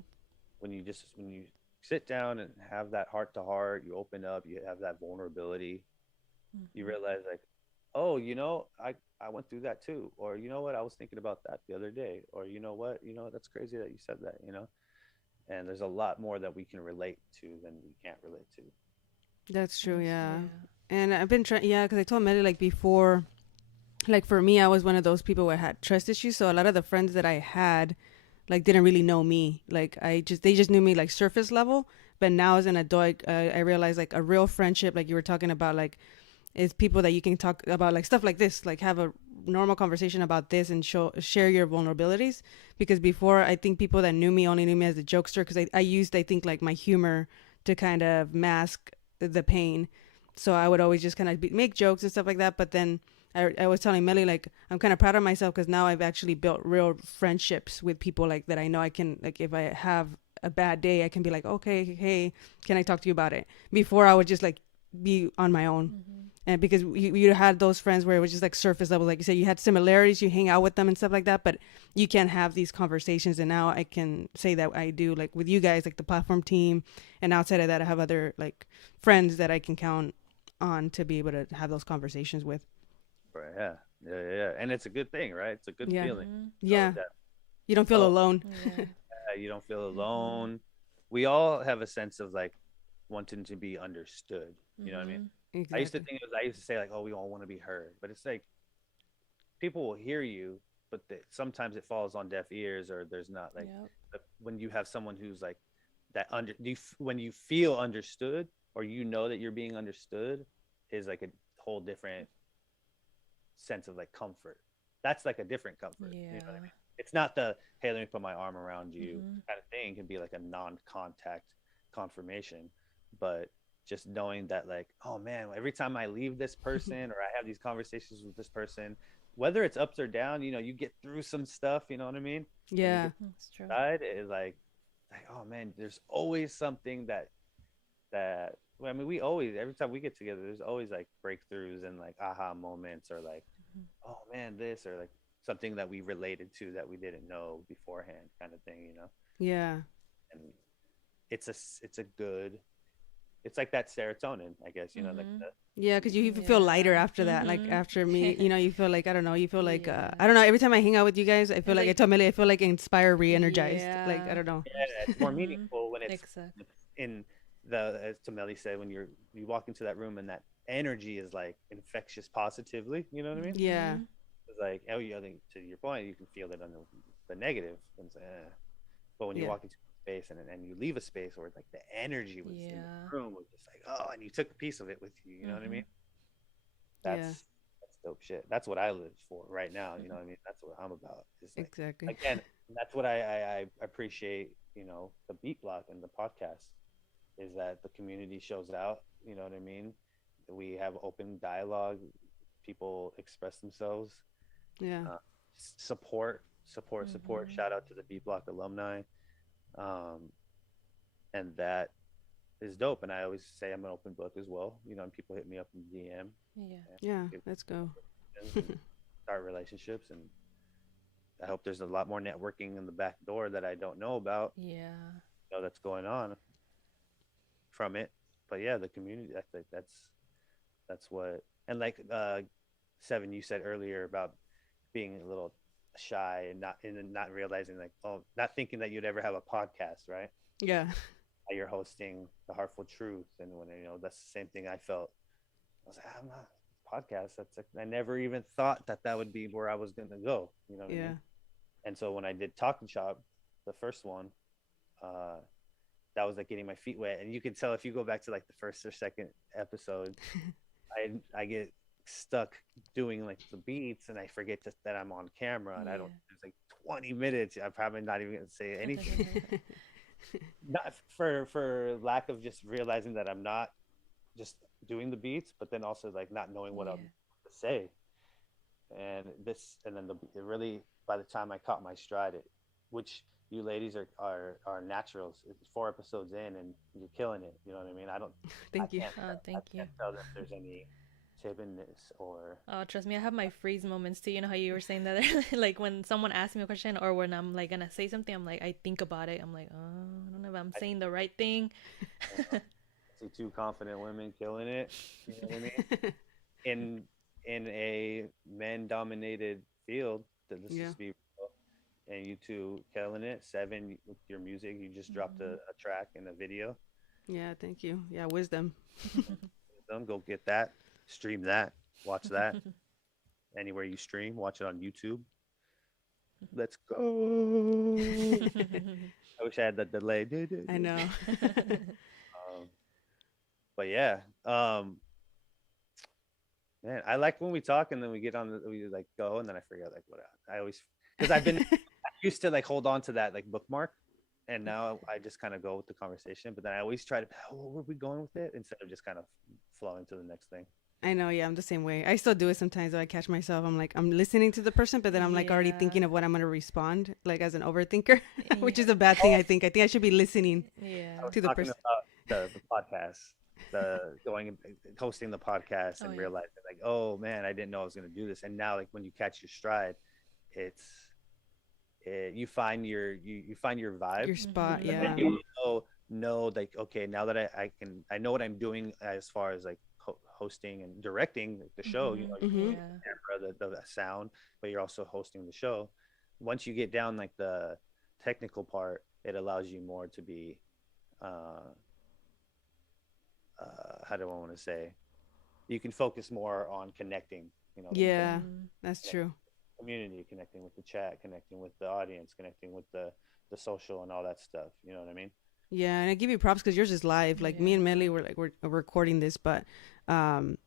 When you sit down and have that heart to heart, you open up, you have that vulnerability, you Mm-hmm. realize like, oh, I went through that too, or you know what, I was thinking about that the other day, or you know what, that's crazy that you said that. And there's a lot more that we can relate to than we can't relate to. That's true. Yeah. Yeah. And I've been trying. Yeah, because I told Melly like before. Like for me, I was one of those people where I had trust issues. So a lot of the friends that I had, like, didn't really know me. Like they just knew me like surface level. But now as an adult, I realized like a real friendship, like you were talking about, like is people that you can talk about like stuff like this, like have a normal conversation about this and share your vulnerabilities. Because before, I think people that knew me only knew me as a jokester because I used, I think, like my humor to kind of mask the pain. So I would always just kind of make jokes and stuff like that. But then I was telling Melly like I'm kind of proud of myself because now I've actually built real friendships with people like that I know I can, like if I have a bad day I can be like, okay, hey, can I talk to you about it? Before I would just like be on my own. Mm-hmm. And because you had those friends where it was just like surface level, like you said, you had similarities, you hang out with them and stuff like that, but you can't have these conversations. And now I can say that I do, like with you guys, like the platform team, and outside of that, I have other like friends that I can count on to be able to have those conversations with. Right? Yeah, yeah, yeah, yeah. And it's a good thing, right? It's a good Yeah, feeling. Mm-hmm. yeah. That You don't feel oh, alone. Yeah. you don't feel Mm-hmm. alone. We all have a sense of like wanting to be understood. You know what I mean? Mm-hmm. Exactly. I used to say like, oh, we all want to be heard, but it's like people will hear you, but sometimes it falls on deaf ears, or there's not like Yep. when you have someone who's like that when you feel understood, or that you're being understood, is like a whole different sense of like comfort. That's like a different comfort. You know what Yeah. I mean? It's not the, hey, let me put my arm around you Mm-hmm. kind of thing. It can be like a non-contact confirmation, but just knowing that, like, oh man, every time I leave this person or I have these conversations with this person, whether it's ups or down, you get through some stuff, you know what I mean? When you Yeah. get That's true. side is like, oh man, there's always something that well, I mean, we always, every time we get together, there's always like breakthroughs and like aha moments, or like, oh man, this, or like something that we related to that we didn't know beforehand, kind of thing. Yeah. And it's a good, it's like that serotonin, I guess, like Mm-hmm. the, Yeah, because you Yeah. feel lighter after that. Like Mm-hmm. after me, you feel like, I don't know, you feel like Yeah. I don't know. Every time I hang out with you guys, I feel It's like I like, told Melly, I feel like inspired, re-energized. Like I yeah. don't know. yeah, it's more Mm-hmm. meaningful when Exactly. it's in the, as Melly said, when you walk into that room and that energy is like infectious positively, you know what I mean? Yeah. Mm-hmm. It's like, oh, I think to your point, you can feel it on the negative. And it's, but when you Yeah. walk into a space and you leave a space where like the energy was in Yeah. the room was just like, oh, and you took a piece of it with you. You know what I Mm-hmm. mean? Yeah. That's dope shit. That's what I live for right now. You know what I mean? That's what I'm about. It's like, Exactly. again, that's what I appreciate. The beat block and the podcast is that the community shows out. You know what I mean? We have open dialogue. People express themselves. Yeah. Uh, support. Mm-hmm. Shout out to the B Block alumni, um, and that is dope. And I always say I'm an open book as well. And people hit me up in DM Yeah. and Yeah. give Let's go. questions and start relationships. And I hope there's a lot more networking in the back door that I don't know about. Yeah. That's going on from it. But yeah, the community. I think that's what. And like Seven, you said earlier about being a little shy and not realizing, like, oh, not thinking that you'd ever have a podcast, right? Yeah. You're hosting the Heartful Truth, and when that's the same thing I felt. I was like, I'm not podcast. That's like, I never even thought that would be where I was gonna go. You know what I Yeah. mean? And so when I did Talking Shop, the first one, uh, that was like getting my feet wet, and you can tell if you go back to like the first or second episode, I get stuck doing like the beats, and I forget that I'm on camera, and I Yeah. don't. There's like 20 minutes. I'm probably not even gonna say anything. Not for lack of just realizing that I'm not just doing the beats, but then also like not knowing what I'm Yeah. to say. And then it really, by the time I caught my stride, which you ladies are naturals. It's 4 episodes in, and you're killing it. You know what I mean? I Thank you. can't Oh, I thank you. can't tell that there's any timidness or Oh, trust me, I have my freeze moments too. You know how you were saying that, like when someone asks me a question or when I'm like gonna say something, I'm like, I think about it. I'm like, oh, I don't know if I'm I, saying the right thing. I see two confident women killing it. You know what I mean? In a men dominated field, that let's Yeah. just be real. And you two killing it. Seven with your music, you just dropped Mhm. a track and a video. Yeah. Thank you. Yeah. Wisdom. Go get that, stream that, watch that anywhere you stream. Watch it on YouTube. Let's go. I wish I had that delay. I know. Um, but yeah, man, I like when we talk and then we get on we like go and then I forget like what I always, because I used to like hold on to that like bookmark, and now I just kind of go with the conversation. But then I always try to, oh, where are we going with it, instead of just kind of flowing to the next thing. I know. Yeah. I'm the same way. I still do it sometimes. Though I catch myself. I'm like, I'm listening to the person, but then I'm like already Yeah. thinking of what I'm gonna respond, like as an overthinker, which Yeah. is a bad thing. I think I should be listening I Yeah. was to the talking person. about the podcast, the going and hosting the podcast, Oh and yeah. realizing like, oh man, I didn't know I was going to do this. And now like when you catch your stride, it's you find you find your vibe. Your spot. But Mhm. Yeah. then you know like, okay, now that I know what I'm doing as far as like hosting and directing the show. Mhm. You Mm-hmm. get Yeah. the camera, the sound, but you're also hosting the show. Once you get down like the technical part, it allows you more to be uh, how do I want to say? You can focus more on connecting. With the Yeah. Mhm. That's true. community, connecting with the chat, connecting with the audience, connecting with the social and all that stuff. You know what I mean? Yeah, and I give you props because yours is live. Like me and Yeah. Melly, we're recording this, but um,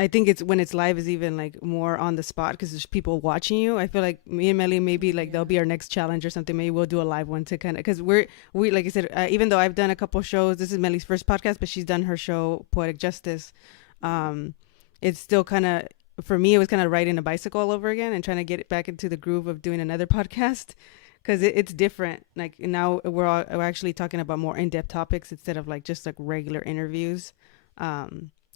I think it's when it's live is even like more on the spot because there's people watching you. I feel like me and Melly maybe like that'll be our next challenge or something. Maybe we'll do a live one to kind of because we like I said, even though I've done a couple shows, this is Melly's first podcast, but she's done her show Poetic Justice. It's still kind of for me. It was kind of riding a bicycle all over again and trying to get it back into the groove of doing another podcast because it's different. Like now we're actually talking about more in-depth topics instead of like just like regular interviews.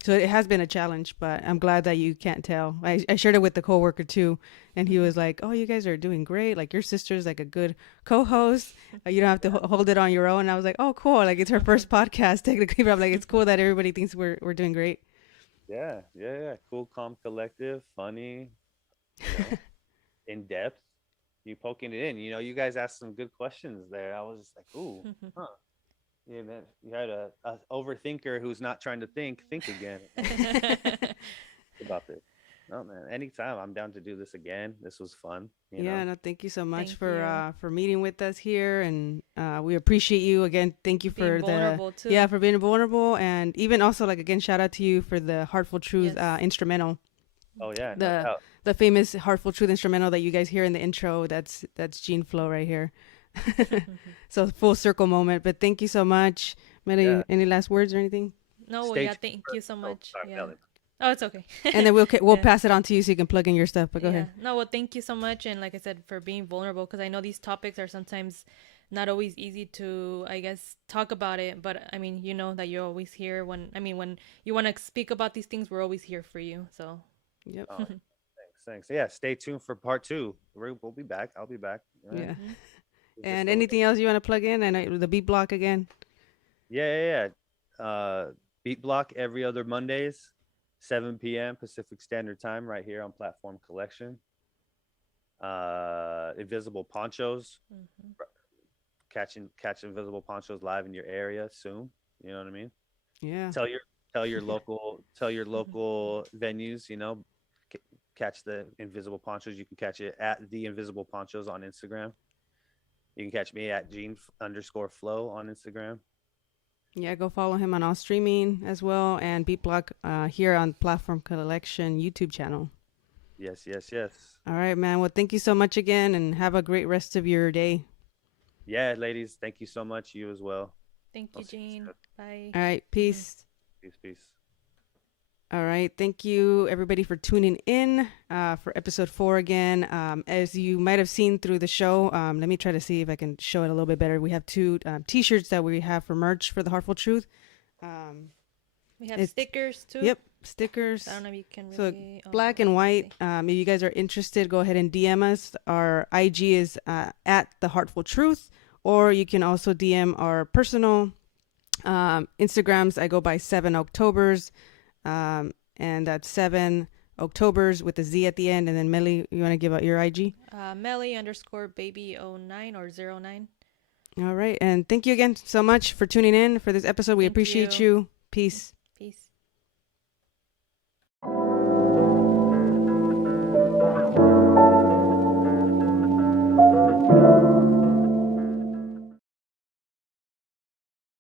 So it has been a challenge, but I'm glad that you can't tell. I shared it with the coworker too, and he was like, "Oh, you guys are doing great. Like your sister's like a good co-host. You don't have to hold it on your own." And I was like, "Oh, cool. Like it's her first podcast technically, but I'm like, it's cool that everybody thinks we're doing great." Yeah. Cool, calm, collective, funny, in depth. You poking it in. You guys asked some good questions there. I was just like, ooh, huh. Yeah, man. You had a overthinker who's not trying to think again about this. No, man. Anytime, I'm down to do this again. This was fun. Yeah, no, thank you so much Thank for meeting with us here, and we appreciate you again. Thank you being for vulnerable too. for being vulnerable, and even also like again, shout out to you for the Heartful Truth Yes. Instrumental. Oh yeah, no The doubt. the famous Heartful Truth instrumental that you guys hear in the intro. That's Gene Flo right here. So full circle moment. But thank you so much, Melly. Yeah. Any last words or anything? No, well, Stay yeah, tuned thank for- you so oh, much. sorry, Yeah. Melly. Oh, it's okay. And then we'll Yeah. pass it on to you so you can plug in your stuff. But go ahead. No, well, thank you so much, and like I said, for being vulnerable, because I know these topics are sometimes not always easy to, I guess, talk about it. But I mean, you know that you're always here when you want to speak about these things, we're always here for you. So Yep. Oh, thanks. Yeah, stay tuned for part 2. We'll be back. I'll be back. Yeah. Just And a- anything else you want to plug in? And the beat block again. Yeah. Beat block every other Mondays, 7 p.m. Pacific Standard Time, right here on Platform Collection. Invisible Ponchos, catch Invisible Ponchos live in your area soon. You know what I mean? Yeah. Tell your local venues. Catch the Invisible Ponchos. You can catch it at the Invisible Ponchos on Instagram. You can catch me at Gene_Flow on Instagram. Yeah, go follow him on all streaming as well, and Beat Block here on Platform Collection YouTube channel. Yes. All right, man. Well, thank you so much again, and have a great rest of your day. Yeah, ladies, thank you so much. You as well. thank you, I'll see you Jean. soon. Bye. All right, peace. Peace. All right. Thank you, everybody, for tuning in for episode 4 again. As you might have seen through the show, let me try to see if I can show it a little bit better. We have 2 T-shirts that we have for merch for the Heartful Truth. We have stickers too. Yep, stickers. I don't know if you can So really. black and white. If you guys are interested, go ahead and DM us. Our IG is at the Heartful Truth, or you can also DM our personal Instagrams. I go by 7 Octoberz. And that's 7 Octoberz with a Z at the end. And then Melly, you want to give out your IG? Melly_baby09 or 09. All right. And thank you again so much for tuning in for this episode. We Thank appreciate you. you. Peace.